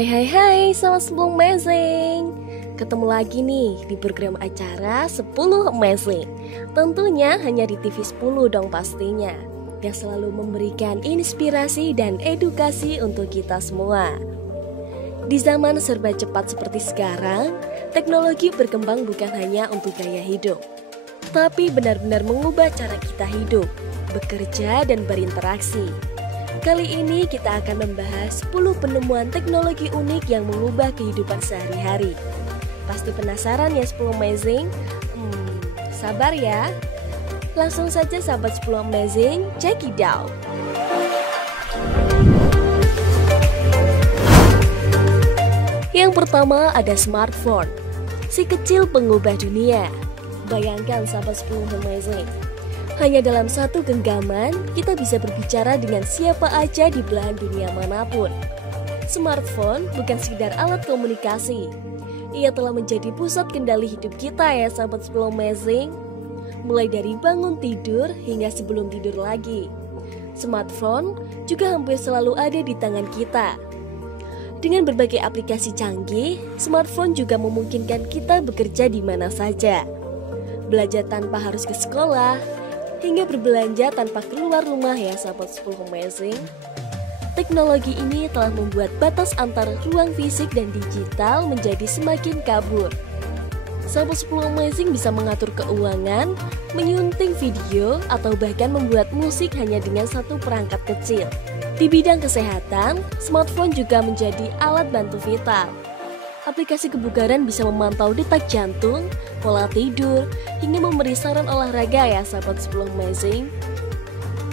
Hai, Sobat 10 Amazing. Ketemu lagi nih di program acara 10 Amazing. Tentunya hanya di TV 10 dong pastinya, yang selalu memberikan inspirasi dan edukasi untuk kita semua. Di zaman serba cepat seperti sekarang, teknologi berkembang bukan hanya untuk gaya hidup, tapi benar-benar mengubah cara kita hidup, bekerja, dan berinteraksi. Kali ini kita akan membahas 10 penemuan teknologi unik yang mengubah kehidupan sehari-hari. Pasti penasaran ya 10 Amazing? Sabar ya. Langsung saja sahabat 10 Amazing, check it out. Yang pertama ada smartphone, si kecil pengubah dunia. Bayangkan sahabat 10 Amazing, hanya dalam satu genggaman, kita bisa berbicara dengan siapa aja di belahan dunia manapun. Smartphone bukan sekedar alat komunikasi. Ia telah menjadi pusat kendali hidup kita ya sahabat 10 Amazing. Mulai dari bangun tidur hingga sebelum tidur lagi. Smartphone juga hampir selalu ada di tangan kita. Dengan berbagai aplikasi canggih, smartphone juga memungkinkan kita bekerja di mana saja. Belajar tanpa harus ke sekolah, hingga berbelanja tanpa keluar rumah ya sahabat 10 Amazing. Teknologi ini telah membuat batas antara ruang fisik dan digital menjadi semakin kabur. Sahabat 10 Amazing bisa mengatur keuangan, menyunting video, atau bahkan membuat musik hanya dengan satu perangkat kecil. Di bidang kesehatan, smartphone juga menjadi alat bantu vital. Aplikasi kebugaran bisa memantau detak jantung, pola tidur, hingga memberi saran olahraga ya sahabat 10 Amazing.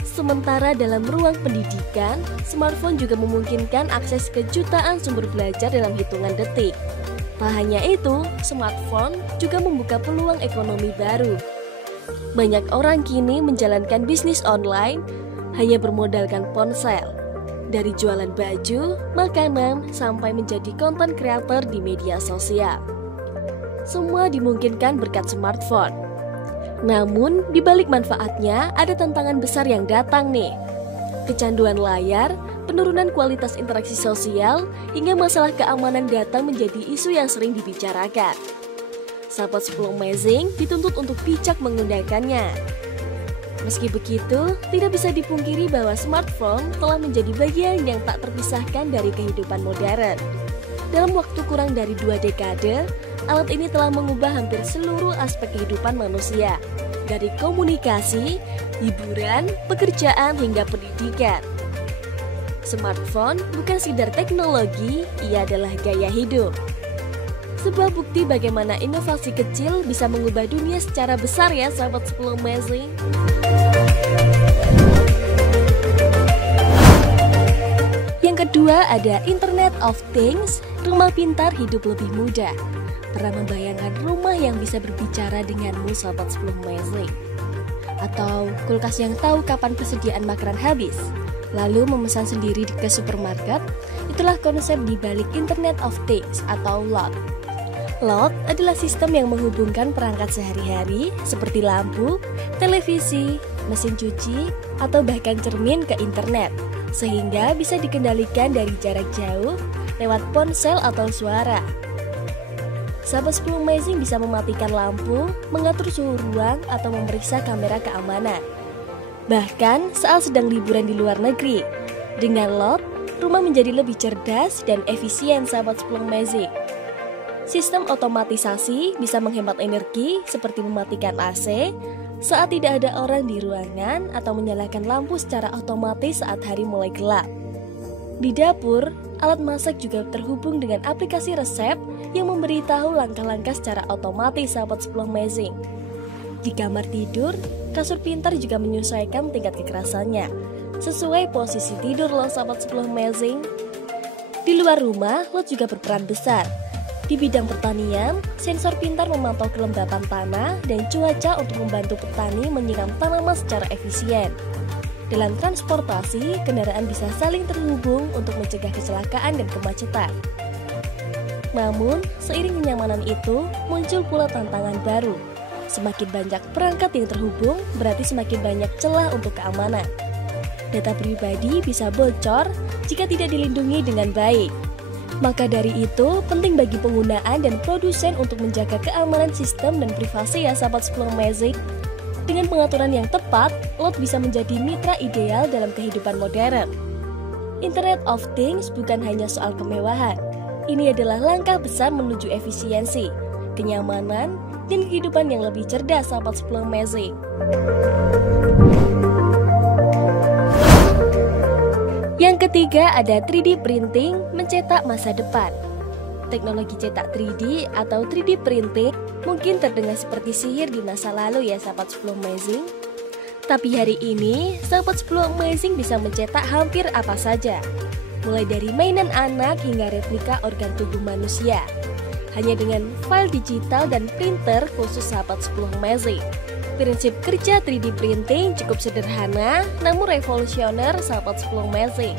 Sementara dalam ruang pendidikan, smartphone juga memungkinkan akses ke jutaan sumber belajar dalam hitungan detik. Tak hanya itu, smartphone juga membuka peluang ekonomi baru. Banyak orang kini menjalankan bisnis online hanya bermodalkan ponsel. Dari jualan baju, makanan, sampai menjadi konten kreator di media sosial. Semua dimungkinkan berkat smartphone. Namun, di balik manfaatnya ada tantangan besar yang datang nih. Kecanduan layar, penurunan kualitas interaksi sosial, hingga masalah keamanan data menjadi isu yang sering dibicarakan. Sahabat 10 Amazing dituntut untuk bijak menggunakannya. Meski begitu, tidak bisa dipungkiri bahwa smartphone telah menjadi bagian yang tak terpisahkan dari kehidupan modern. Dalam waktu kurang dari 2 dekade, alat ini telah mengubah hampir seluruh aspek kehidupan manusia, dari komunikasi, hiburan, pekerjaan, hingga pendidikan. Smartphone bukan sekedar teknologi, ia adalah gaya hidup. Sebuah bukti bagaimana inovasi kecil bisa mengubah dunia secara besar ya sahabat 10 Amazing. Yang kedua ada Internet of Things, rumah pintar hidup lebih mudah. Pernah membayangkan rumah yang bisa berbicara denganmu sahabat 10 Amazing? Atau kulkas yang tahu kapan persediaan makanan habis, lalu memesan sendiri ke supermarket? Itulah konsep di balik Internet of Things atau LOT. LOT adalah sistem yang menghubungkan perangkat sehari-hari seperti lampu, televisi, mesin cuci, atau bahkan cermin ke internet, sehingga bisa dikendalikan dari jarak jauh lewat ponsel atau suara. Sahabat 10 Amazing bisa mematikan lampu, mengatur suhu ruang, atau memeriksa kamera keamanan. Bahkan saat sedang liburan di luar negeri, dengan LOT, rumah menjadi lebih cerdas dan efisien sahabat 10 Amazing. Sistem otomatisasi bisa menghemat energi seperti mematikan AC saat tidak ada orang di ruangan atau menyalakan lampu secara otomatis saat hari mulai gelap. Di dapur, alat masak juga terhubung dengan aplikasi resep yang memberitahu langkah-langkah secara otomatis sahabat 10 Amazing. Di kamar tidur, kasur pintar juga menyesuaikan tingkat kekerasannya sesuai posisi tidur loh sahabat 10 Amazing. Di luar rumah, LOT juga berperan besar. Di bidang pertanian, sensor pintar memantau kelembapan tanah dan cuaca untuk membantu petani menyiram tanaman secara efisien. Dalam transportasi, kendaraan bisa saling terhubung untuk mencegah kecelakaan dan kemacetan. Namun, seiring kenyamanan itu, muncul pula tantangan baru. Semakin banyak perangkat yang terhubung, berarti semakin banyak celah untuk keamanan. Data pribadi bisa bocor jika tidak dilindungi dengan baik. Maka dari itu, penting bagi penggunaan dan produsen untuk menjaga keamanan sistem dan privasi ya sahabat 10 Amazing. Dengan pengaturan yang tepat, cloud bisa menjadi mitra ideal dalam kehidupan modern. Internet of Things bukan hanya soal kemewahan. Ini adalah langkah besar menuju efisiensi, kenyamanan, dan kehidupan yang lebih cerdas sahabat 10 Amazing. Yang ketiga ada 3D printing mencetak masa depan. Teknologi cetak 3D atau 3D printing mungkin terdengar seperti sihir di masa lalu ya sahabat 10 Amazing. Tapi hari ini sahabat 10 Amazing bisa mencetak hampir apa saja. Mulai dari mainan anak hingga replika organ tubuh manusia. Hanya dengan file digital dan printer khusus sahabat 10 Amazing. Prinsip kerja 3D printing cukup sederhana, namun revolusioner sahabat 10 Amazing.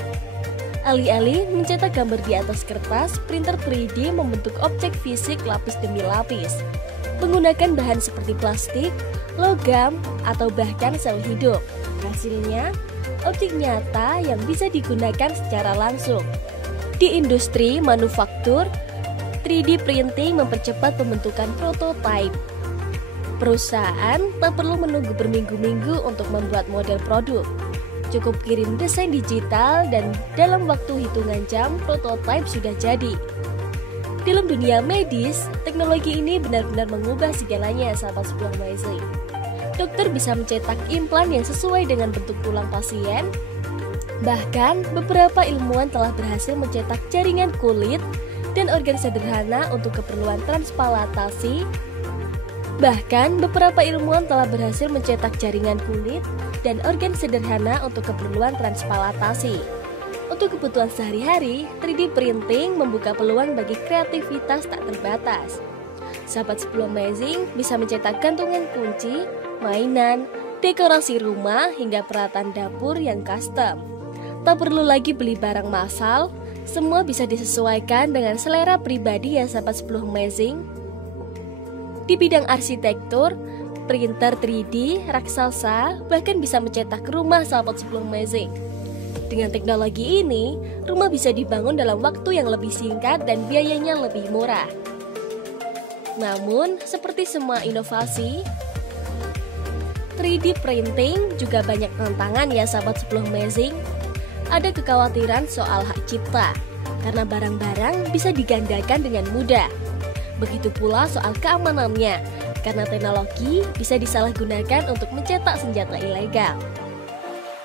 Alih-alih mencetak gambar di atas kertas, printer 3D membentuk objek fisik lapis demi lapis. Menggunakan bahan seperti plastik, logam, atau bahkan sel hidup. Hasilnya, objek nyata yang bisa digunakan secara langsung. Di industri manufaktur, 3D printing mempercepat pembentukan prototipe. Perusahaan tak perlu menunggu berminggu-minggu untuk membuat model produk. Cukup kirim desain digital dan dalam waktu hitungan jam prototipe sudah jadi. Dalam dunia medis, teknologi ini benar-benar mengubah segalanya sahabat 10 Amazing. Dokter bisa mencetak implan yang sesuai dengan bentuk tulang pasien. Bahkan, beberapa ilmuwan telah berhasil mencetak jaringan kulit dan organ sederhana untuk keperluan transplantasi. Bahkan, beberapa ilmuwan telah berhasil mencetak jaringan kulit dan organ sederhana untuk keperluan transplantasi. Untuk kebutuhan sehari-hari, 3D printing membuka peluang bagi kreativitas tak terbatas. Sahabat 10 Amazing bisa mencetak gantungan kunci, mainan, dekorasi rumah, hingga peralatan dapur yang custom. Tak perlu lagi beli barang massal, semua bisa disesuaikan dengan selera pribadi ya sahabat 10 Amazing. Di bidang arsitektur, printer 3D, raksasa, bahkan bisa mencetak rumah sahabat 10 Amazing. Dengan teknologi ini, rumah bisa dibangun dalam waktu yang lebih singkat dan biayanya lebih murah. Namun, seperti semua inovasi, 3D printing juga banyak tantangan ya sahabat 10 Amazing. Ada kekhawatiran soal hak cipta, karena barang-barang bisa digandakan dengan mudah. Begitu pula soal keamanannya, karena teknologi bisa disalahgunakan untuk mencetak senjata ilegal.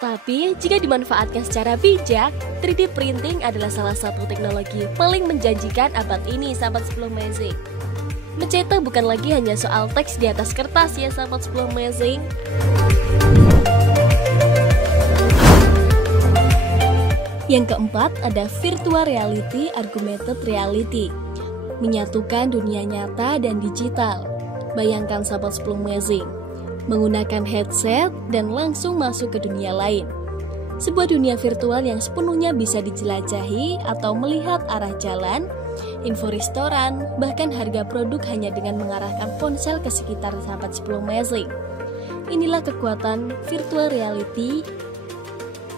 Tapi, jika dimanfaatkan secara bijak, 3D printing adalah salah satu teknologi paling menjanjikan abad ini, sahabat 10 Amazing. Mencetak bukan lagi hanya soal teks di atas kertas ya, sahabat 10 Amazing. Yang keempat, ada virtual reality, augmented reality. Menyatukan dunia nyata dan digital. Bayangkan sahabat 10 Amazing, menggunakan headset dan langsung masuk ke dunia lain. Sebuah dunia virtual yang sepenuhnya bisa dijelajahi atau melihat arah jalan, info restoran, bahkan harga produk hanya dengan mengarahkan ponsel ke sekitar sahabat 10 Amazing. Inilah kekuatan virtual reality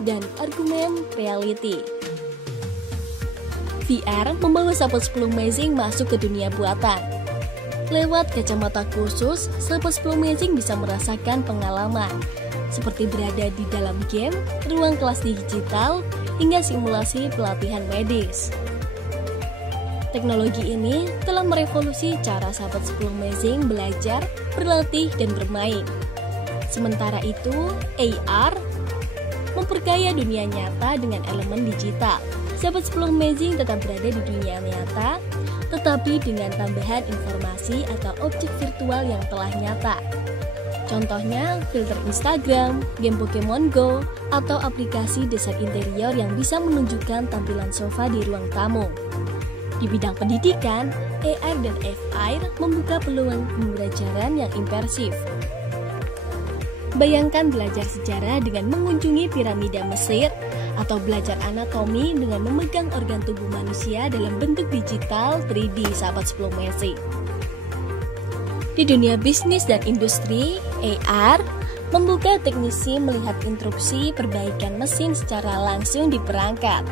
dan augmented reality. VR membawa sahabat 10 Amazing masuk ke dunia buatan. Lewat kacamata khusus, sahabat 10 Amazing bisa merasakan pengalaman seperti berada di dalam game, ruang kelas digital, hingga simulasi pelatihan medis. Teknologi ini telah merevolusi cara sahabat 10 Amazing belajar, berlatih, dan bermain. Sementara itu, AR memperkaya dunia nyata dengan elemen digital. Sahabat 10 Amazing tetap berada di dunia nyata, tetapi dengan tambahan informasi atau objek virtual yang telah nyata. Contohnya, filter Instagram, game Pokemon Go, atau aplikasi desain interior yang bisa menunjukkan tampilan sofa di ruang tamu. Di bidang pendidikan, AR dan VR membuka peluang pembelajaran yang imersif. Bayangkan belajar sejarah dengan mengunjungi piramida Mesir, atau belajar anatomi dengan memegang organ tubuh manusia dalam bentuk digital 3D sahabat 10 Amazing. Di dunia bisnis dan industri, AR membuka teknisi melihat interupsi perbaikan mesin secara langsung di perangkat.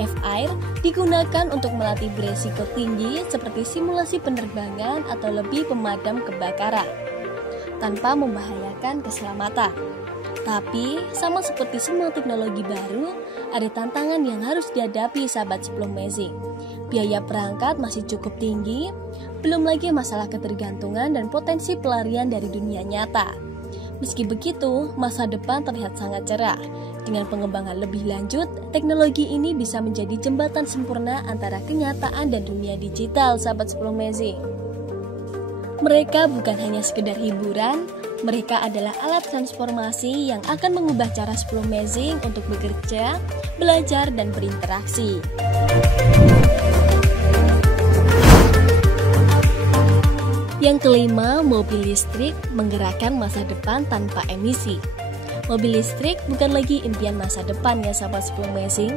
F-Air digunakan untuk melatih beresiko tinggi seperti simulasi penerbangan atau lebih pemadam kebakaran, tanpa membahayakan keselamatan. Tapi, sama seperti semua teknologi baru, ada tantangan yang harus dihadapi sahabat 10 Amazing. Biaya perangkat masih cukup tinggi, belum lagi masalah ketergantungan dan potensi pelarian dari dunia nyata. Meski begitu, masa depan terlihat sangat cerah. Dengan pengembangan lebih lanjut, teknologi ini bisa menjadi jembatan sempurna antara kenyataan dan dunia digital, sahabat 10 Amazing. Mereka bukan hanya sekedar hiburan, mereka adalah alat transformasi yang akan mengubah cara 10 Amazing untuk bekerja, belajar, dan berinteraksi. Yang kelima, mobil listrik menggerakkan masa depan tanpa emisi. Mobil listrik bukan lagi impian masa depan ya sahabat 10 Amazing.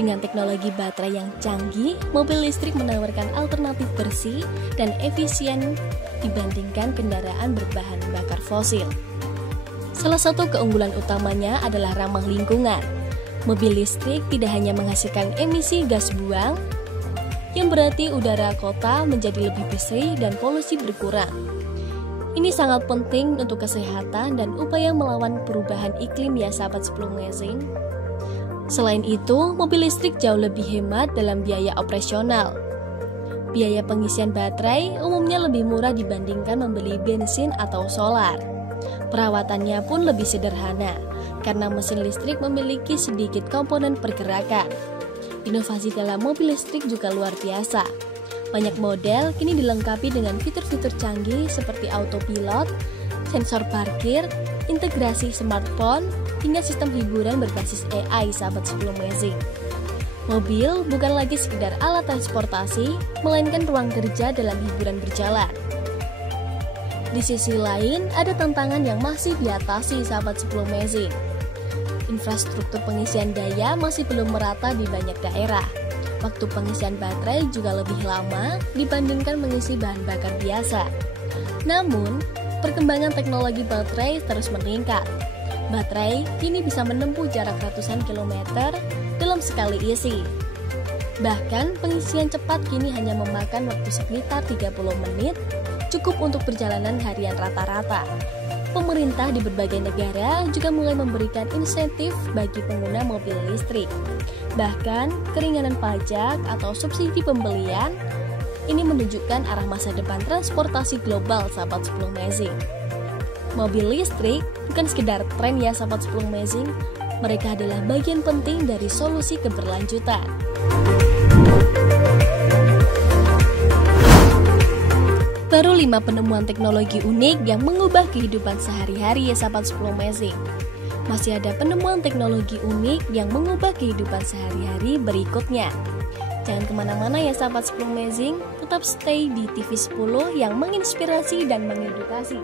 Dengan teknologi baterai yang canggih, mobil listrik menawarkan alternatif bersih dan efisien dibandingkan kendaraan berbahan bakar fosil. Salah satu keunggulan utamanya adalah ramah lingkungan. Mobil listrik tidak hanya menghasilkan emisi gas buang, yang berarti udara kota menjadi lebih bersih dan polusi berkurang. Ini sangat penting untuk kesehatan dan upaya melawan perubahan iklim ya sahabat 10 Amazing. Selain itu, mobil listrik jauh lebih hemat dalam biaya operasional. Biaya pengisian baterai umumnya lebih murah dibandingkan membeli bensin atau solar. Perawatannya pun lebih sederhana, karena mesin listrik memiliki sedikit komponen pergerakan. Inovasi dalam mobil listrik juga luar biasa. Banyak model kini dilengkapi dengan fitur-fitur canggih seperti autopilot, sensor parkir, integrasi smartphone, hingga sistem hiburan berbasis AI sahabat 10 Amazing. Mobil bukan lagi sekedar alat transportasi, melainkan ruang kerja dalam hiburan berjalan. Di sisi lain, ada tantangan yang masih diatasi sahabat 10 Amazing. Infrastruktur pengisian daya masih belum merata di banyak daerah. Waktu pengisian baterai juga lebih lama dibandingkan mengisi bahan bakar biasa. Namun, perkembangan teknologi baterai terus meningkat. Baterai kini bisa menempuh jarak ratusan kilometer dalam sekali isi. Bahkan, pengisian cepat kini hanya memakan waktu sekitar 30 menit, cukup untuk perjalanan harian rata-rata. Pemerintah di berbagai negara juga mulai memberikan insentif bagi pengguna mobil listrik. Bahkan, keringanan pajak atau subsidi pembelian ini menunjukkan arah masa depan transportasi global sahabat 10 Amazing. Mobil listrik bukan sekedar tren ya sahabat 10 Amazing, mereka adalah bagian penting dari solusi keberlanjutan. Baru 5 penemuan teknologi unik yang mengubah kehidupan sehari-hari ya sahabat 10 Amazing. Masih ada penemuan teknologi unik yang mengubah kehidupan sehari-hari berikutnya. Jangan kemana-mana ya sahabat 10 Amazing, tetap stay di TV 10 yang menginspirasi dan mengedukasi.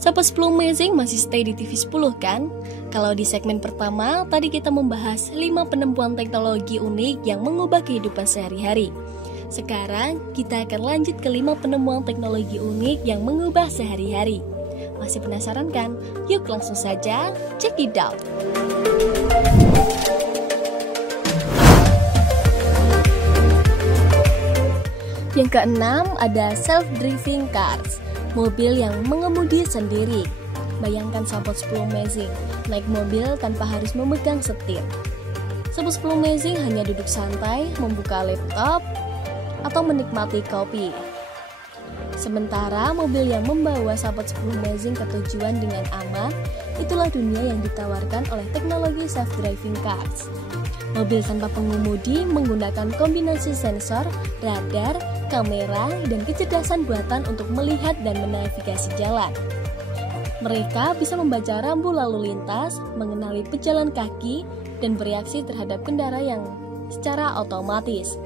Sahabat 10 Amazing masih stay di TV 10 kan? Kalau di segmen pertama, tadi kita membahas 5 penemuan teknologi unik yang mengubah kehidupan sehari-hari. Sekarang, kita akan lanjut ke 5 penemuan teknologi unik yang mengubah sehari-hari. Masih penasaran kan? Yuk langsung saja, check it out! Yang keenam ada self-driving cars, mobil yang mengemudi sendiri. Bayangkan sahabat 10 Amazing, naik mobil tanpa harus memegang setir. Sahabat 10 Amazing hanya duduk santai, membuka laptop, atau menikmati kopi. Sementara mobil yang membawa sahabat 10 Amazing ke tujuan dengan aman, itulah dunia yang ditawarkan oleh teknologi self-driving cars. Mobil tanpa pengemudi menggunakan kombinasi sensor, radar, kamera, dan kecerdasan buatan untuk melihat dan menavigasi jalan. Mereka bisa membaca rambu lalu lintas, mengenali pejalan kaki, dan bereaksi terhadap kendaraan yang secara otomatis.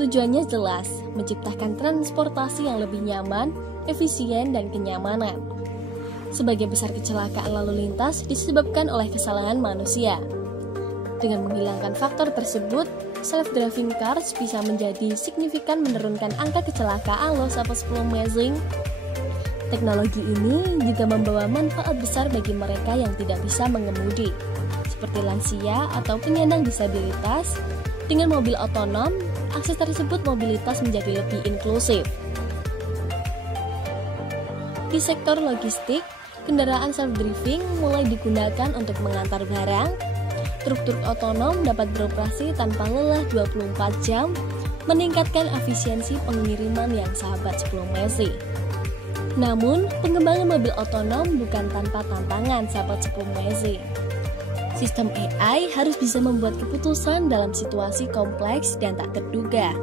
Tujuannya jelas, menciptakan transportasi yang lebih nyaman, efisien, dan kenyamanan. Sebagian besar kecelakaan lalu lintas disebabkan oleh kesalahan manusia. Dengan menghilangkan faktor tersebut, self-driving cars bisa menjadi signifikan menurunkan angka kecelakaan loh sahabat 10 Amazing. Teknologi ini juga membawa manfaat besar bagi mereka yang tidak bisa mengemudi, seperti lansia atau penyandang disabilitas. Dengan mobil otonom, akses tersebut mobilitas menjadi lebih inklusif. Di sektor logistik, kendaraan self-driving mulai digunakan untuk mengantar barang. Truk-truk otonom dapat beroperasi tanpa lelah 24 jam, meningkatkan efisiensi pengiriman yang sahabat 10 Amazing. Namun, pengembangan mobil otonom bukan tanpa tantangan sahabat 10 Amazing. Sistem AI harus bisa membuat keputusan dalam situasi kompleks dan tak terduga.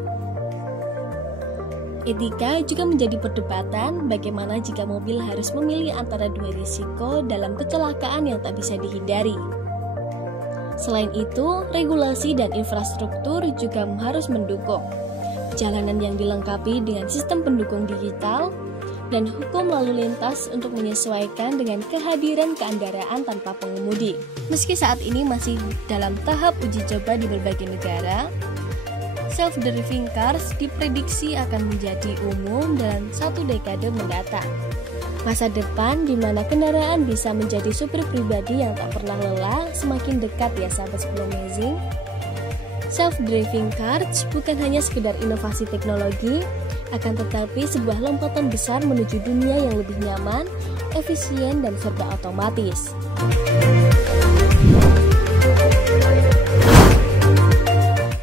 Etika juga menjadi perdebatan bagaimana jika mobil harus memilih antara dua risiko dalam kecelakaan yang tak bisa dihindari. Selain itu, regulasi dan infrastruktur juga harus mendukung. Jalanan yang dilengkapi dengan sistem pendukung digital dan hukum lalu lintas untuk menyesuaikan dengan kehadiran kendaraan tanpa pengemudi. Meski saat ini masih dalam tahap uji coba di berbagai negara, self-driving cars diprediksi akan menjadi umum dalam 1 dekade mendatang. Masa depan di mana kendaraan bisa menjadi supir pribadi yang tak pernah lelah semakin dekat ya sahabat 10 Amazing. Self-driving cars bukan hanya sekedar inovasi teknologi, akan tetapi sebuah lompatan besar menuju dunia yang lebih nyaman, efisien, dan serba otomatis.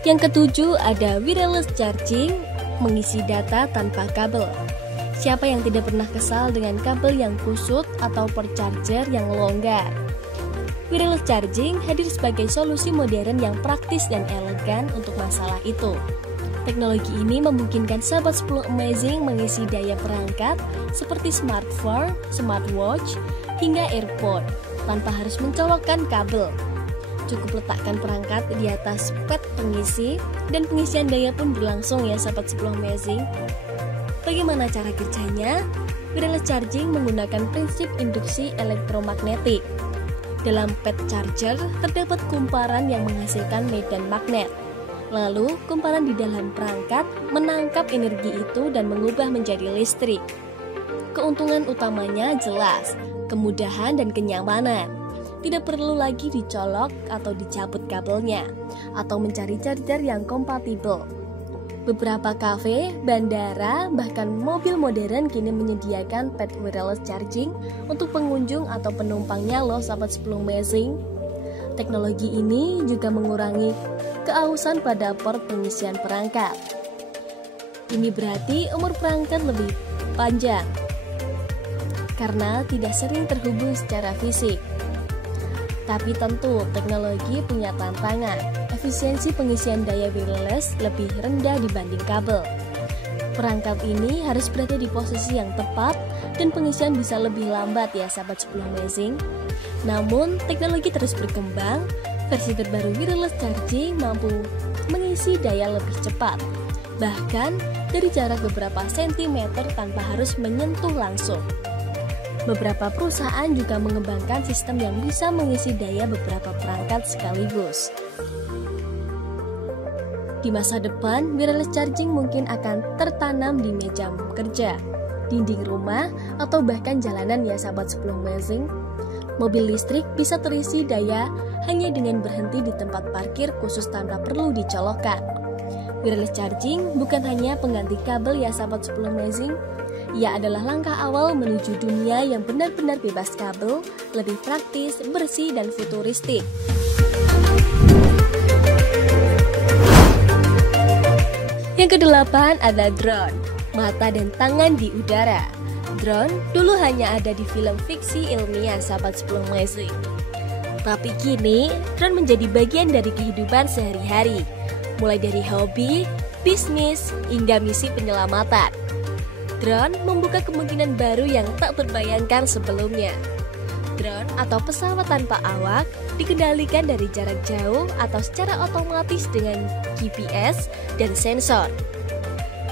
Yang ketujuh ada wireless charging, mengisi data tanpa kabel. Siapa yang tidak pernah kesal dengan kabel yang kusut atau port charger yang longgar? Wireless charging hadir sebagai solusi modern yang praktis dan elegan untuk masalah itu. Teknologi ini memungkinkan sahabat 10 Amazing mengisi daya perangkat seperti smartphone, smartwatch, hingga AirPod tanpa harus mencolokkan kabel. Cukup letakkan perangkat di atas pad pengisi dan pengisian daya pun berlangsung ya sahabat 10 Amazing. Bagaimana cara kerjanya? Wireless charging menggunakan prinsip induksi elektromagnetik. Dalam pad charger terdapat kumparan yang menghasilkan medan magnet. Lalu, kumparan di dalam perangkat menangkap energi itu dan mengubah menjadi listrik. Keuntungan utamanya jelas, kemudahan dan kenyamanan. Tidak perlu lagi dicolok atau dicabut kabelnya, atau mencari charger yang kompatibel. Beberapa kafe, bandara, bahkan mobil modern kini menyediakan pad wireless charging untuk pengunjung atau penumpangnya loh sahabat 10 Amazing. Teknologi ini juga mengurangi keausan pada port pengisian perangkat. Ini berarti umur perangkat lebih panjang karena tidak sering terhubung secara fisik. Tapi tentu teknologi punya tantangan. Efisiensi pengisian daya wireless lebih rendah dibanding kabel. Perangkat ini harus berada di posisi yang tepat dan pengisian bisa lebih lambat ya sahabat 10 Amazing. Namun, teknologi terus berkembang. Versi terbaru wireless charging mampu mengisi daya lebih cepat, bahkan dari jarak beberapa sentimeter tanpa harus menyentuh langsung. Beberapa perusahaan juga mengembangkan sistem yang bisa mengisi daya beberapa perangkat sekaligus. Di masa depan, wireless charging mungkin akan tertanam di meja kerja, dinding rumah, atau bahkan jalanan ya sahabat 10 Amazing. Mobil listrik bisa terisi daya hanya dengan berhenti di tempat parkir khusus tanpa perlu dicolokkan. Wireless charging bukan hanya pengganti kabel ya sahabat 10 Amazing. Ia adalah langkah awal menuju dunia yang benar-benar bebas kabel, lebih praktis, bersih, dan futuristik. Yang kedelapan ada drone, mata dan tangan di udara. Drone dulu hanya ada di film fiksi ilmiah sahabat 10 Amazing. Tapi kini, drone menjadi bagian dari kehidupan sehari-hari, mulai dari hobi, bisnis, hingga misi penyelamatan. Drone membuka kemungkinan baru yang tak terbayangkan sebelumnya. Drone atau pesawat tanpa awak dikendalikan dari jarak jauh atau secara otomatis dengan GPS dan sensor.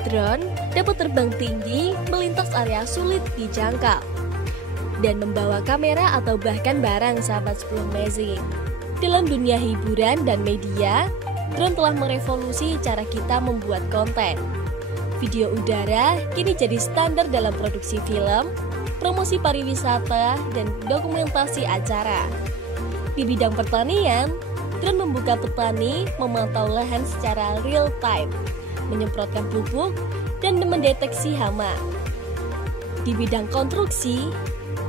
drone dapat terbang tinggi melintas area sulit dijangkau dan membawa kamera atau bahkan barang sahabat 10 Amazing. Dalam dunia hiburan dan media, drone telah merevolusi cara kita membuat konten. Video udara kini jadi standar dalam produksi film, promosi pariwisata, dan dokumentasi acara. Di bidang pertanian, drone membuka petani memantau lahan secara real time, menyemprotkan pupuk, dan mendeteksi hama. Di bidang konstruksi,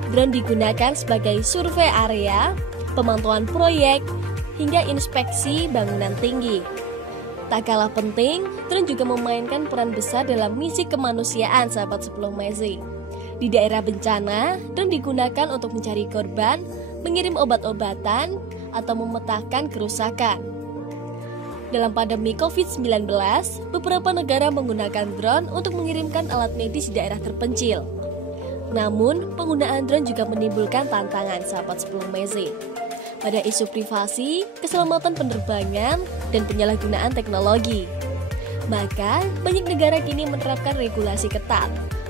drone digunakan sebagai survei area, pemantauan proyek, hingga inspeksi bangunan tinggi. Tak kalah penting, drone juga memainkan peran besar dalam misi kemanusiaan sahabat 10 Amazing. Di daerah bencana, drone digunakan untuk mencari korban, mengirim obat-obatan, atau memetakan kerusakan. Dalam pandemi COVID-19, beberapa negara menggunakan drone untuk mengirimkan alat medis di daerah terpencil. Namun, penggunaan drone juga menimbulkan tantangan sahabat 10 Amazing. Pada isu privasi, keselamatan penerbangan, dan penyalahgunaan teknologi. Maka, banyak negara kini menerapkan regulasi ketat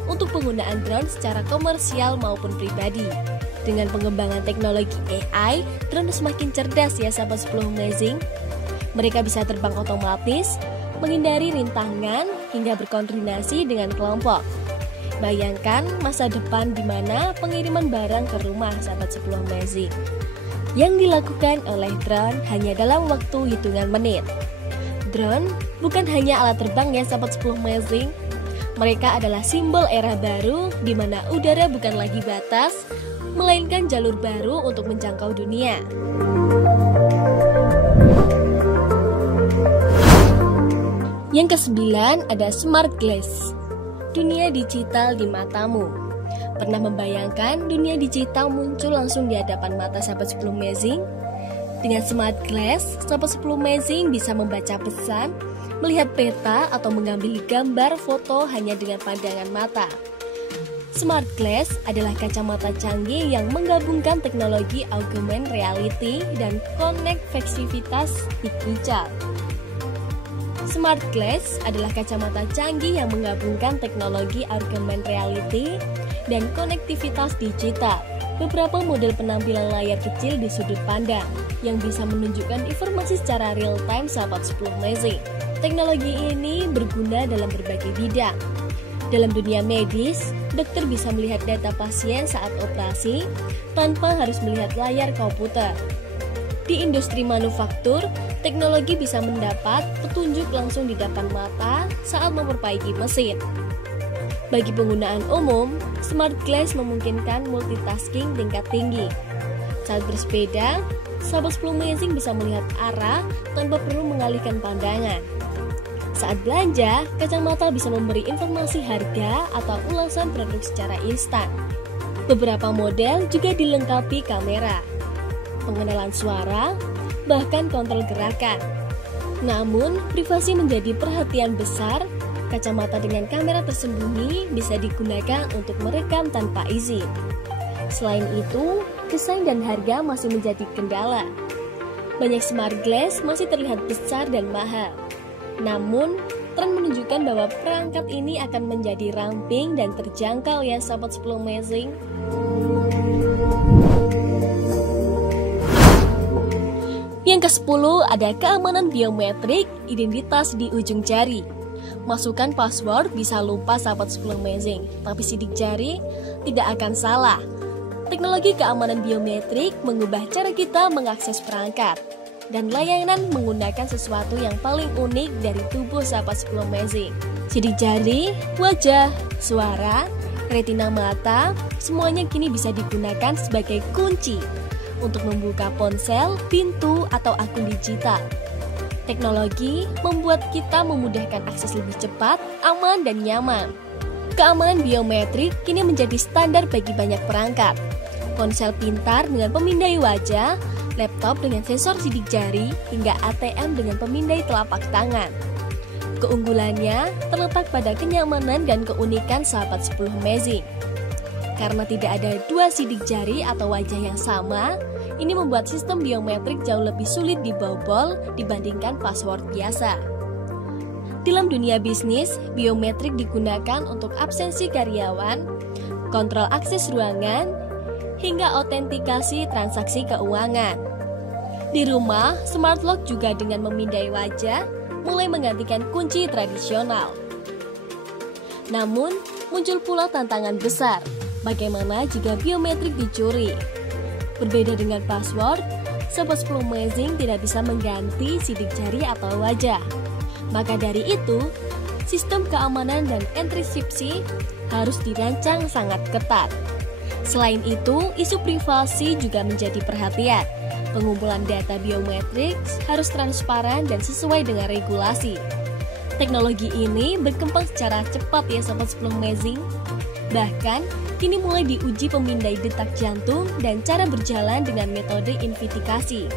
untuk penggunaan drone secara komersial maupun pribadi. Dengan pengembangan teknologi AI, drone semakin cerdas ya sahabat 10 Amazing. Mereka bisa terbang otomatis, menghindari rintangan, hingga berkoordinasi dengan kelompok. Bayangkan masa depan di mana pengiriman barang ke rumah sahabat 10 Amazing yang dilakukan oleh drone hanya dalam waktu hitungan menit. Drone bukan hanya alat terbang ya sahabat 10 Amazing. Mereka adalah simbol era baru di mana udara bukan lagi batas, melainkan jalur baru untuk menjangkau dunia. Yang ke-9 ada smart glass. Dunia digital di matamu. Pernah membayangkan dunia digital muncul langsung di hadapan mata sahabat 10 Amazing? Dengan smart glass, sahabat 10 Amazing bisa membaca pesan, melihat peta atau mengambil gambar foto hanya dengan pandangan mata. Smart glass adalah kacamata canggih yang menggabungkan teknologi augmented reality dan konektivitas digital. Smart glass adalah kacamata canggih yang menggabungkan teknologi augmented reality dan konektivitas digital. Beberapa model penampilan layar kecil di sudut pandang yang bisa menunjukkan informasi secara real time sahabat 10 Amazing. Teknologi ini berguna dalam berbagai bidang. Dalam dunia medis, dokter bisa melihat data pasien saat operasi tanpa harus melihat layar komputer. Di industri manufaktur, teknologi bisa mendapat petunjuk langsung di depan mata saat memperbaiki mesin. Bagi penggunaan umum, smart glass memungkinkan multitasking tingkat tinggi. Saat bersepeda, sahabat 10 Amazing bisa melihat arah tanpa perlu mengalihkan pandangan. Saat belanja, kacamata bisa memberi informasi harga atau ulasan produk secara instan. Beberapa model juga dilengkapi kamera, pengenalan suara, bahkan kontrol gerakan. Namun, privasi menjadi perhatian besar. Kacamata dengan kamera tersembunyi bisa digunakan untuk merekam tanpa izin. Selain itu, desain dan harga masih menjadi kendala. Banyak smart glass masih terlihat besar dan mahal. Namun, tren menunjukkan bahwa perangkat ini akan menjadi ramping dan terjangkau ya sahabat 10 Amazing. Yang ke-10 ada keamanan biometrik identitas di ujung jari. Masukkan password bisa lupa sahabat 10 Amazing, tapi sidik jari tidak akan salah. Teknologi keamanan biometrik mengubah cara kita mengakses perangkat dan layanan menggunakan sesuatu yang paling unik dari tubuh sahabat 10 Amazing. Sidik jari, wajah, suara, retina mata, semuanya kini bisa digunakan sebagai kunci untuk membuka ponsel, pintu, atau akun digital. Teknologi membuat kita memudahkan akses lebih cepat, aman, dan nyaman. Keamanan biometrik kini menjadi standar bagi banyak perangkat. Ponsel pintar dengan pemindai wajah, laptop dengan sensor sidik jari, hingga ATM dengan pemindai telapak tangan. Keunggulannya terletak pada kenyamanan dan keunikan sahabat 10 Amazing. Karena tidak ada dua sidik jari atau wajah yang sama, ini membuat sistem biometrik jauh lebih sulit dibobol dibandingkan password biasa. Dalam dunia bisnis, biometrik digunakan untuk absensi karyawan, kontrol akses ruangan, hingga autentikasi transaksi keuangan. Di rumah, smart lock juga dengan memindai wajah mulai menggantikan kunci tradisional. Namun, muncul pula tantangan besar, bagaimana jika biometrik dicuri? Berbeda dengan password, Sobat 10 Amazing tidak bisa mengganti sidik jari atau wajah. Maka dari itu, sistem keamanan dan enkripsi harus dirancang sangat ketat. Selain itu, isu privasi juga menjadi perhatian. Pengumpulan data biometrik harus transparan dan sesuai dengan regulasi. Teknologi ini berkembang secara cepat ya Sobat 10 Amazing. Bahkan, kini mulai diuji pemindai detak jantung dan cara berjalan dengan metode invitifikasi.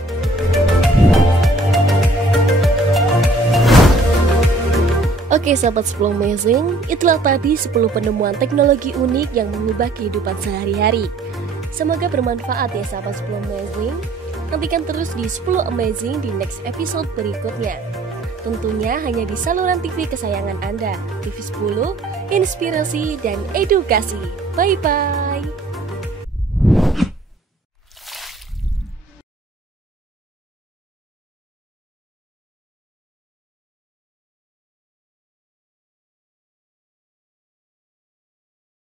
Oke Sobat 10 Amazing, itulah tadi 10 penemuan teknologi unik yang mengubah kehidupan sehari-hari. Semoga bermanfaat ya Sobat 10 Amazing. Nantikan terus di 10 Amazing di next episode berikutnya. Tentunya hanya di saluran TV kesayangan Anda, TV 10, inspirasi dan edukasi. Bye-bye.